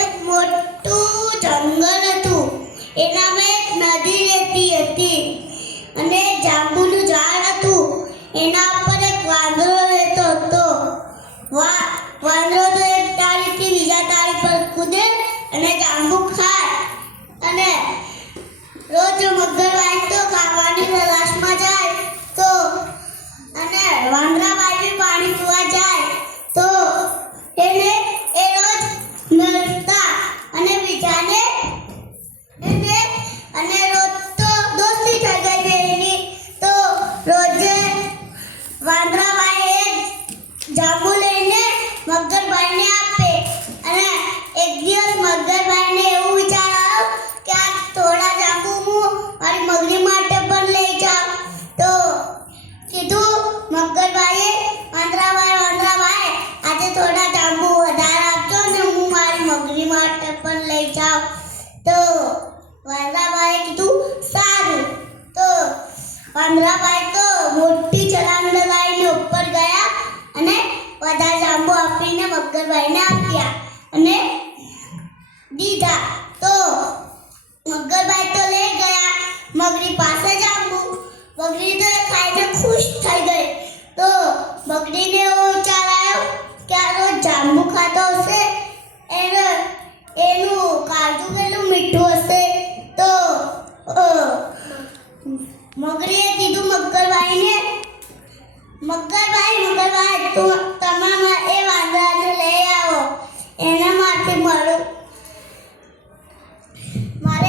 એક મોટું જંગલ હતું. એનામાં એક નદી રહેતી હતી અને જાંબુનું ઝાડ હતું. એના ઉપર એક વાંદરો રહેતો હતો. વાંદરો તો એક ડાળીથી બીજા ડાળી પર કૂદે અને જાંબુ ખાય અને રોજ મગરભાઈ તો ખાવાની તલાશમાં જાય તો અને વાંદરાભાઈ બી પાણી પીવા જાય તો એ રોજ મળતા અને બીજાને અને રોજ તો દોસ્તી થઈ ગઈ બેની. તો રોજે વાંદરાભાઈ એક જાંબુ લઈને મગરભાઈને આપે અને એક દિવસ મગરભાઈને એવું વિચાર આવ્યો કે આ થોડા જાંબુ હું મારી મગરી માટે પણ લઈ જાઉં. તો કીધું મગરભાઈએ વાંદરાભાઈ આજે થોડા જાંબુ વધારે આપજો ને હું મારી મગરી માટે પણ લઈ જાઉં. તો વાંદરાભાઈએ કીધું સારું. તો વાંદરાભાઈ તો મોટી છલાંગ લગાવીને ઉપર ગયા અને વધારે જાંબુ આપીને મગરભાઈને આપ્યા અને દીધા. તો મગરભાઈ તો લઈ ગયા મગરી પાસે જાંબુ. મગરી તો ખાઈને ખુશ થઈ ગઈ. તો મગરીને એવો વિચાર આવ્યો કે આ રોજ જાંબુ ખાતો હશે એનું કાજુ કેટલું મીઠું હશે. તો મગરીએ કીધું મગરભાઈને મગરભાઈ તો તમે એ વાંદરાને લઈ આવો. એના માટે મારે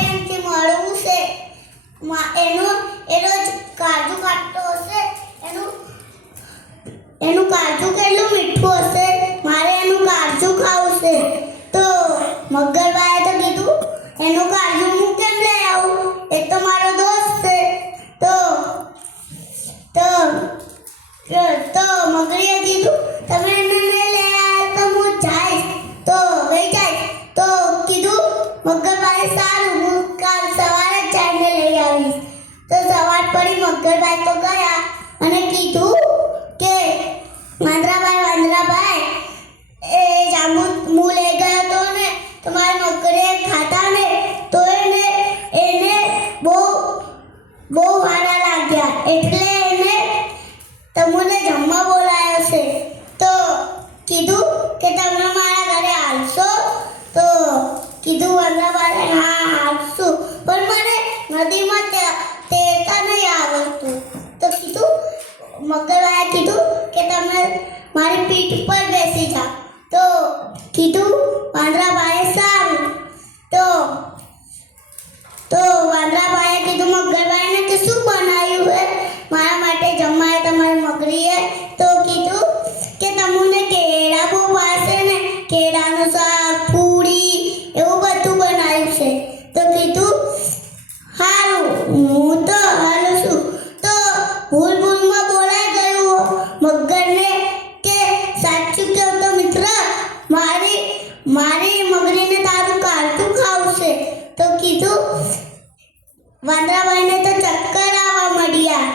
એનાથી મળવું છે. એ રોજ કાજુ કાઢતો હશે એનું કાજુ કેટલું મીઠું હશે મારે એનું કાજુ ખાવું છે. તો મગરભાઈએ તો કીધું એનું કાજુ હું કેમ લઈ આવું, એ તો મારો દોસ્ત છે. તો મગરીએ કીધું તમે એને નહીં લઈ આવ્યા તો હું જઈશ તો લઈ જાય. તો કીધું મગરભાઈ સારું હું કાલ સવારે જ જઈને લઈ આવીશ. તો સવાર પડી મગરભાઈ તો ગયા અને કીધું કે વાંદરાભાઈ એ જાંબુ હું લઈ ગયો તો ને તમારી મગરીએ ખાતા ને તો એને બહુ સારા લાગ્યા એટલે એને તમને જમવા બોલાયો છે. તો કીધું કે તમે મારા ઘરે આવશો. તો કીધું વાંદરાભાઈ હા આવશું પણ મને નદીમાં તરતા નહીં આવડતું. તો કીધું મગરભાઈએ કીધું કે તમે મારી પીઠ પર બેસી જાઓ. તો કીધું વાંદરાભાઈએ સારું. તો વાંદરાભાઈએ કીધું મગરભાઈને કે શું બનાવ્યું હે મારા માટે જમાય તમારી મગરીએ. તો કીધું કે તમને કેળા બહુ ભાવશે ને કેળાનું શાક પૂરી એવું બધું બનાવ્યું છે. તો કીધું સારું હું તો હાલું છું. તો ભૂલમાં બોલાઈ ગયું મગરને કે સાચું કહો તો મિત્ર મારી મગરીને તારું કાઢું ખાવું છે. તો કીધું વાંદરાભાઈને તો ચક્કર આવવા મળ્યા.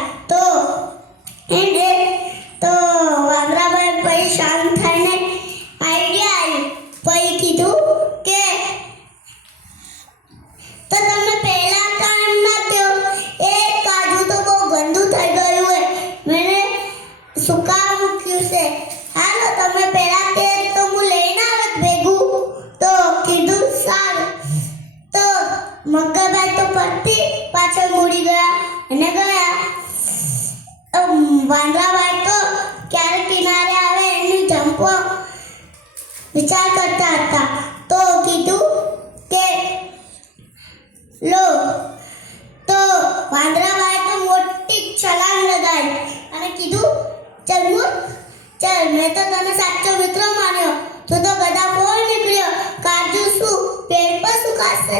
તો વાંદરાભાઈ પછી શાંત થઈને આઈડિયા આવ્યું. પછી કીધું કે તો તમે પહેલા કામ ના કહો એ કાજુ તો બહુ ગંદુ થઈ ગયું હોય મેં સુકા મૂક્યું છે. હાલો તમે પહેલા તે તો હું લઈને આવત ભેગું. તો કીધું સારું. તો મગરભાઈ તો ફરતી પાછળ મુડી ગયા અને ગયા. વાંદરાભાઈ તો ક્યારે કિનારે આવે એનું જંપો વિચાર કરતા હતા. તો કીધું કે લો. તો વાંદરાભાઈ તો મોટી છલાંગ લગાવી અને કીધું ચલ મેં તો તને સાચો મિત્ર માન્યો. તું તો બધા ફોડ નીકળ્યો. કાજુ શું પેડ પર સુકાશે.